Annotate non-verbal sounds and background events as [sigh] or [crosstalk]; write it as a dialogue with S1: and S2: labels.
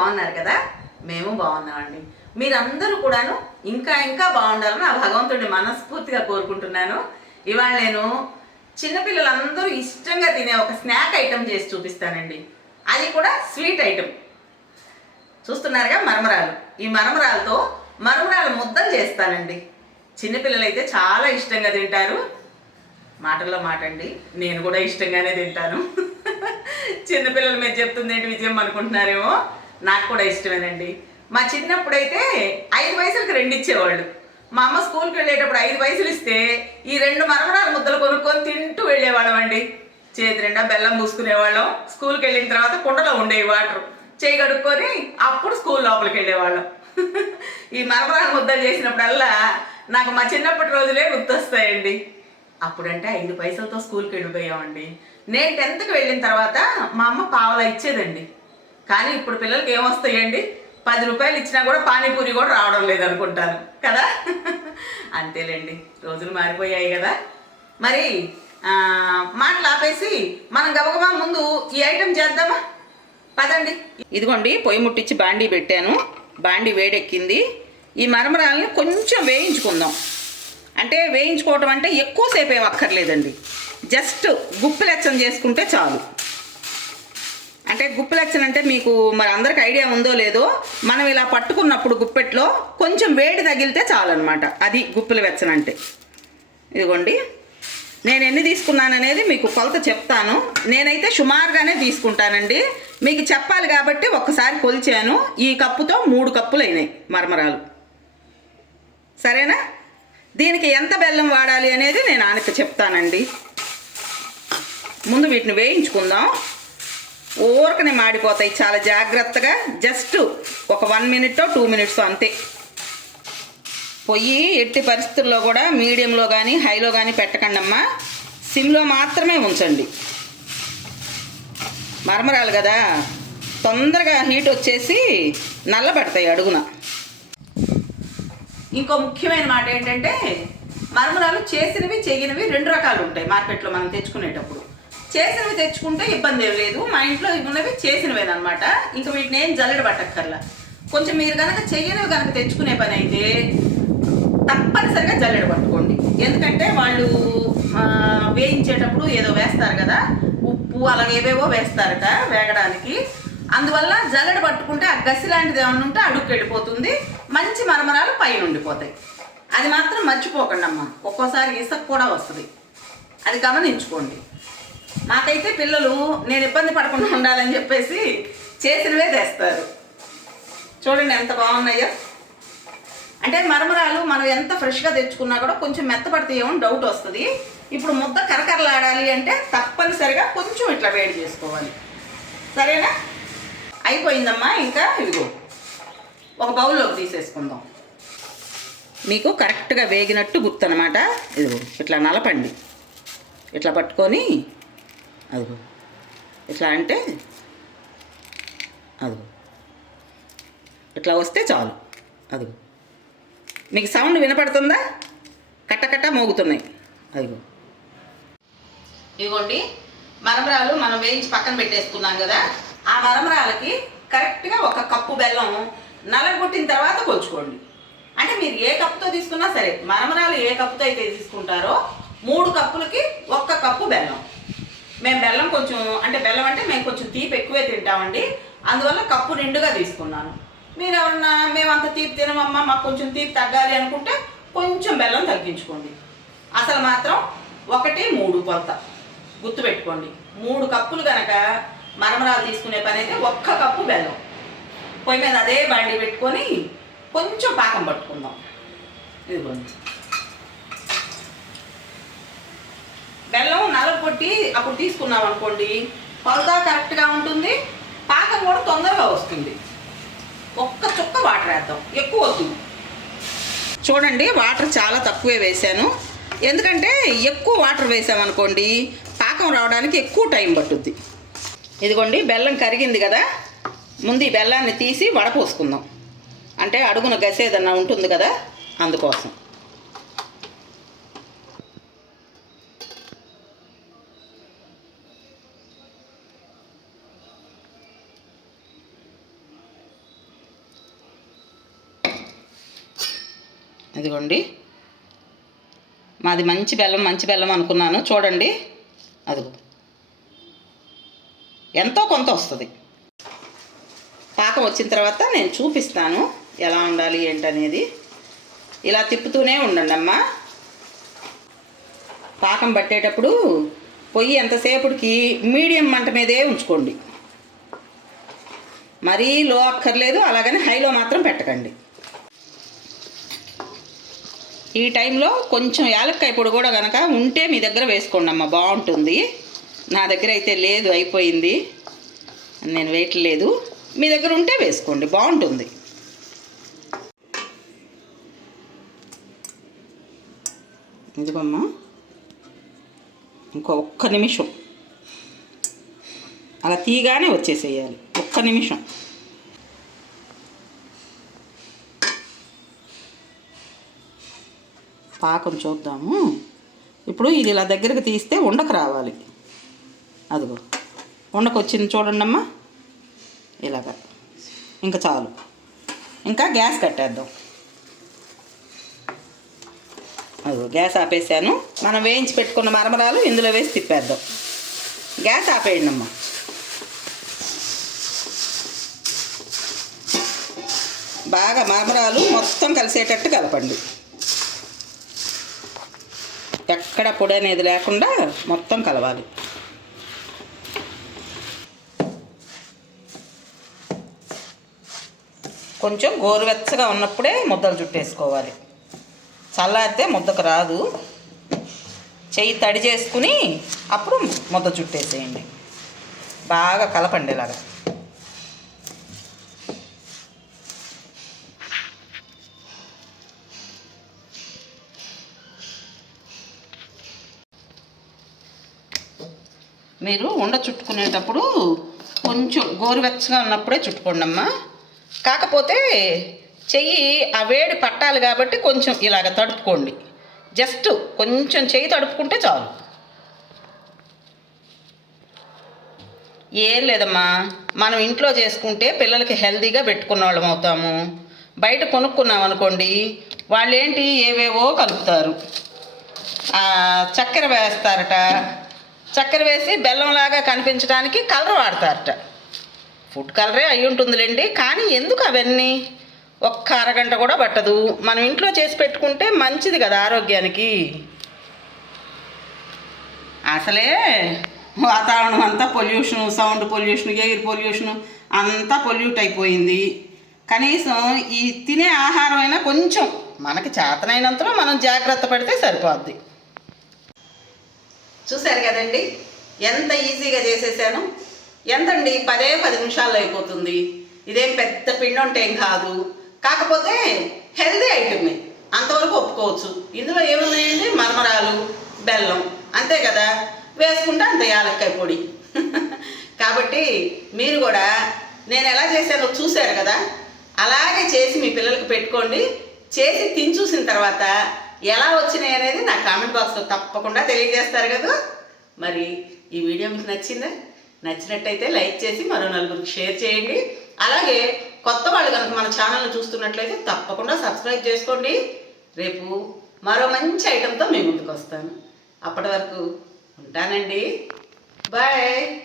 S1: బాగున్నారు కదా? మేము బాగున్నామండి. మీరందరూ కూడాను ఇంకా ఇంకా బాగుండాలని ఆ భగవంతుడిని మనస్ఫూర్తిగా కోరుకుంటున్నాను. ఇవాళ నేను చిన్నపిల్లలందరూ ఇష్టంగా తినే ఒక స్నాక్ ఐటెం చేసి చూపిస్తానండి. అది కూడా స్వీట్ ఐటెం. చూస్తున్నారుగా మరమరాలు. ఈ మరమరాలతో మరమరాల ముద్దలు చేస్తానండి. చిన్నపిల్లలైతే చాలా ఇష్టంగా తింటారు. మాటల్లో మాట అండి నేను కూడా ఇష్టంగానే తింటాను. [laughs] చిన్నపిల్లల మీద చెప్తుంది ఏంటి విజయం అనుకుంటున్నారేమో? నాకు కూడా ఇష్టమేనండి. మా చిన్నప్పుడైతే ఐదు పైసలకి రెండు ఇచ్చేవాళ్ళు. మా అమ్మ స్కూల్కి వెళ్ళేటప్పుడు ఐదు వయసులు ఇస్తే ఈ రెండు మరమరాలు ముద్దలు కొనుక్కొని తింటూ వెళ్ళేవాళ్ళం అండి చేతి నిండా బెల్లం మూసుకునేవాళ్ళం స్కూల్కి వెళ్ళిన తర్వాత కుండలో ఉండేవి వాటర్. చేయి కడుక్కొని అప్పుడు స్కూల్ లోపలికి వెళ్ళేవాళ్ళం. [laughs] ఈ మరమరాలు ముద్దలు చేసినప్పుడల్లా నాకు మా చిన్నప్పటి రోజులే గుర్తొస్తాయండి. అప్పుడంటే ఐదు పైసలతో స్కూల్కి వెళ్ళిపోయామండి. నేను టెన్త్కి వెళ్ళిన తర్వాత మా అమ్మ పావలా ఇచ్చేదండి. కానీ ఇప్పుడు పిల్లలకి ఏమొస్తాయండి? పది రూపాయలు ఇచ్చినా కూడా పానీపూరి కూడా రావడం లేదనుకుంటాను కదా? అంతేలేండి. రోజులు మారిపోయాయి కదా? మరి మాటలు ఆపేసి మనం గబగబా ముందు ఈ ఐటెం చేద్దామా? పదండి. ఇదిగోండి పొయ్యి ముట్టించి బాండీ పెట్టాను. బాండీ వేడెక్కింది. ఈ మరమరాలని కొంచెం వేయించుకుందాం. అంటే వేయించుకోవటం అంటే ఎక్కువసేపు ఏం అక్కర్లేదండి. జస్ట్ గుప్పిలెచ్చం చేసుకుంటే చాలు. అంటే గుప్పిలెచ్చన అంటే మీకు మరి అందరికి ఐడియా ఉందో లేదో మనం ఇలా పట్టుకున్నప్పుడు గుప్పెట్లో కొంచెం వేడి తగిలితే చాలన్నమాట. అది గుప్పిల వెచ్చన అంటే. ఇదిగోండి. నేను ఎన్ని తీసుకున్నాననేది మీకు కొలత చెప్తాను. నేనైతే సుమారుగానే తీసుకుంటానండి. మీకు చెప్పాలి కాబట్టి ఒక్కసారి కొలిచాను. ఈ కప్పుతో మూడు కప్పులు అయినాయి మరమరాలు. సరేనా? దీనికి ఎంత బెల్లం వాడాలి అనేది నేను ఆనక చెప్తానండి. ముందు వీటిని వేయించుకుందాం. ఊరకనే మాడిపోతాయి చాలా జాగ్రత్తగా. జస్ట్ ఒక వన్ మినిట్ టూ మినిట్స్ అంతే. పొయ్యి ఎట్టి పరిస్థితుల్లో కూడా మీడియంలో కానీ హైలో కానీ పెట్టకండి అమ్మా సిమ్లో మాత్రమే ఉంచండి. మరమరాలు కదా. తొందరగా హీట్ వచ్చేసి నల్లబడతాయి అడుగున. ఇంకో ముఖ్యమైన మాట ఏంటంటే మరమరాలు చేసినవి చేయనివి రెండు రకాలు ఉంటాయి మార్కెట్లో మనం తెచ్చుకునేటప్పుడు. చేసినవి తెచ్చుకుంటే ఇబ్బంది ఏం లేదు. మా ఇంట్లో ఉన్నవి చేసినవేనమాట ఇంకా వీటిని ఏం జల్లెడ పట్టక్కర్లా. కొంచెం మీరు కనుక చెయ్యనివి కనుక తెచ్చుకునే పని అయితే తప్పనిసరిగా జల్లెడ పట్టుకోండి. ఎందుకంటే వాళ్ళు వేయించేటప్పుడు ఏదో వేస్తారు కదా ఉప్పు అలాగేవేవో వేస్తారట వేగడానికి. అందువల్ల జల్లెడ పట్టుకుంటే ఆ గసి లాంటిది ఏమన్నా ఉంటే అడుక్కు వెళ్ళిపోతుంది. మంచి మరమరాలు పైన ఉండిపోతాయి. అది మాత్రం మర్చిపోకండి అమ్మ ఒక్కోసారి ఇసుక కూడా వస్తుంది. అది గమనించుకోండి. నాకైతే పిల్లలు నేను ఇబ్బంది పడకుండా ఉండాలని చెప్పేసి చేసినవే తెస్తారు. చూడండి ఎంత బాగున్నాయో. అంటే మరమరాలు మనం ఎంత ఫ్రెష్గా తెచ్చుకున్నా కూడా కొంచెం మెత్తపడతాయేమో డౌట్ వస్తుంది. ఇప్పుడు ముద్ద కరకరలాడాలి అంటే తప్పనిసరిగా కొంచెం ఇట్లా వేడి చేసుకోవాలి. సరేనా? అయిపోయిందమ్మా ఇంకా ఇదిగో. ఒక బౌల్లోకి తీసేసుకుందాం. మీకు కరెక్ట్గా వేగినట్టు గుర్తు అనమాట ఇదిగో ఇట్లా నలపండి. ఇట్లా పట్టుకొని అదిగో. ఇట్లా అంటే అదిగో. ఇట్లా వస్తే చాలు. అదిగో. మీకు సౌండ్ వినపడుతుందా? కట్టకట్ట మోగుతున్నాయి. అదిగో. ఇదిగోండి. మరమరాలు మనం వేయించి పక్కన పెట్టేసుకున్నాం కదా ఆ మరమరాలకి కరెక్ట్గా ఒక కప్పు బెల్లం నలగొట్టిన తర్వాత కొలుచుకోండి. అంటే మీరు ఏ కప్పుతో తీసుకున్నా సరే మరమరాలు ఏ కప్పుతో అయితే తీసుకుంటారో మూడు కప్పులకి ఒక్క కప్పు బెల్లం. మేము బెల్లం కొంచెం అంటే బెల్లం అంటే మేము కొంచెం తీపి ఎక్కువే తింటామండి. అందువల్ల కప్పు నిండుగా తీసుకున్నాను. మీరు ఎవరన్నా మేము అంత తీపి తినమమ్మా మాకు కొంచెం తీపి తగ్గాలి అనుకుంటే కొంచెం బెల్లం తగ్గించుకోండి. అసలు మాత్రం ఒకటి మూడు కొలత. గుర్తుపెట్టుకోండి. మూడు కప్పులు కనుక మరమరాలు తీసుకునే పని అయితే ఒక్క కప్పు బెల్లం. పొయ్యి మీద అదే బండి పెట్టుకొని కొంచెం పాకం పట్టుకుందాం. ఇదిగోండి బెల్లం నలగొట్టి అప్పుడు తీసుకున్నాం అనుకోండి. కొలత కరెక్ట్గా ఉంటుంది. పాకం కూడా తొందరగా వస్తుంది. ఒక్క చుక్క వాటర్ వేద్దాం. ఎక్కువ వద్దు. చూడండి వాటర్ చాలా తక్కువే వేసాను ఎందుకంటే ఎక్కువ వాటర్ వేసామనుకోండి పాకం రావడానికి ఎక్కువ టైం పట్టుద్ది. ఇదిగోండి బెల్లం కరిగింది కదా. ముందు ఈ బెల్లాన్ని తీసి వడపోసుకుందాం. అంటే అడుగున గసేదన్నా ఉంటుంది కదా అందుకోసం. ఇదిగోండి మాది మంచి బెల్లం మంచి బెల్లం అనుకున్నాను. చూడండి. అదిగో. ఎంతో కొంత వస్తుంది. పాకం వచ్చిన తర్వాత నేను చూపిస్తాను ఎలా ఉండాలి ఏంటనేది. ఇలా తిప్పుతూనే ఉండండి అమ్మా. పాకం పట్టేటప్పుడు పొయ్యి ఎంతసేపటికి మీడియం మంట మీదే ఉంచుకోండి. మరీ లో అక్కర్లేదు అలాగని హైలో మాత్రం పెట్టకండి. ఈ టైంలో కొంచెం యాలక్కాయ పొడి కూడా కనుక ఉంటే మీ దగ్గర వేసుకోండి అమ్మ బాగుంటుంది. నా దగ్గర అయితే లేదు అయిపోయింది. నేను వేయట్లేదు. మీ దగ్గర ఉంటే వేసుకోండి బాగుంటుంది. ఇదిగోమ్మా ఇంకో ఒక్క నిమిషం. అలా తీగానే వచ్చేసేయాలి ఒక్క నిమిషం. పాకం చూద్దాము. ఇప్పుడు ఇది ఇలా దగ్గరికి తీస్తే ఉండకు రావాలి. అదిగో. ఉండకు వచ్చింది చూడండి అమ్మా ఇలాగ. ఇంకా చాలు. ఇంకా గ్యాస్ కట్టేద్దాం. అదిగో గ్యాస్ ఆపేసాను. మనం వేయించి పెట్టుకున్న మరమరాలు ఇందులో వేసి తిప్పేద్దాం. గ్యాస్ ఆపేయండి అమ్మా. బాగా మరమరాలు మొత్తం కలిసేటట్టు కలపండి. ఎక్కడ పొడి అనేది లేకుండా మొత్తం కలవాలి. కొంచెం గోరువెచ్చగా ఉన్నప్పుడే ముద్దలు చుట్టేసుకోవాలి. చల్లారితే ముద్దకు రాదు. చెయ్యి తడి చేసుకుని అప్పుడు ముద్ద చుట్టేసేయండి. బాగా కలపండి ఇలాగా. మీరు ఉండ చుట్టుకునేటప్పుడు కొంచెం గోరువెచ్చగా ఉన్నప్పుడే చుట్టుకోండి అమ్మా. కాకపోతే చెయ్యి ఆ వేడి పట్టాలి కాబట్టి కొంచెం ఇలాగ తడుపుకోండి. జస్ట్ కొంచెం చెయ్యి తడుపుకుంటే చాలు. ఏం లేదమ్మా. మనం ఇంట్లో చేసుకుంటే పిల్లలకి హెల్తీగా పెట్టుకున్న వాళ్ళం అవుతాము. బయట కొనుక్కున్నాం అనుకోండి వాళ్ళు ఏంటి ఏవేవో కలుపుతారు. చక్కెర వేస్తారట చక్కెర వేసి బెల్లంలాగా కనిపించడానికి కలర్ వాడతారట. ఫుడ్ కలరే అయి ఉంటుందిలేండి. కానీ ఎందుకు అవన్నీ? ఒక్క అరగంట కూడా పట్టదు. మనం ఇంట్లో చేసి పెట్టుకుంటే మంచిది కదా ఆరోగ్యానికి. అసలే వాతావరణం అంతా pollution sound pollution air pollution అంతా పొల్యూట్ అయిపోయింది. కనీసం ఈ తినే ఆహారం అయినా కొంచెం మనకి చేతనైనంతలో మనం జాగ్రత్త పడితే సరిపోద్ది. చూశారు కదండి? ఎంత ఈజీగా చేసేసాను? ఎంతండి? పదే పది నిమిషాల్లో అయిపోతుంది. ఇదేం పెద్ద పిండి ఉంటే ఏం కాదు. కాకపోతే హెల్దీ ఐటమే. అంతవరకు ఒప్పుకోవచ్చు. ఇందులో ఏమున్నాయండి? మరమరాలు బెల్లం. అంతే కదా? వేసుకుంటే అంత యాలక్కాయ పొడి. [laughs] కాబట్టి మీరు కూడా నేను ఎలా చేశానో చూశారు కదా? అలాగే చేసి మీ పిల్లలకి పెట్టుకోండి. చేసి తిని చూసిన తర్వాత ఎలా వచ్చినాయి అనేది నా కామెంట్ బాక్స్లో తప్పకుండా తెలియజేస్తారు కదా. మరి ఈ వీడియో మీకు నచ్చిందా? నచ్చినట్టయితే లైక్ చేసి మరో నలుగురికి షేర్ చేయండి. అలాగే కొత్త వాళ్ళు కనుక మన ఛానల్ని చూస్తున్నట్లయితే తప్పకుండా సబ్స్క్రైబ్ చేసుకోండి. రేపు మరో మంచి ఐటెంతో మీ ముందుకు వస్తాను. అప్పటి వరకు ఉంటానండి. బాయ్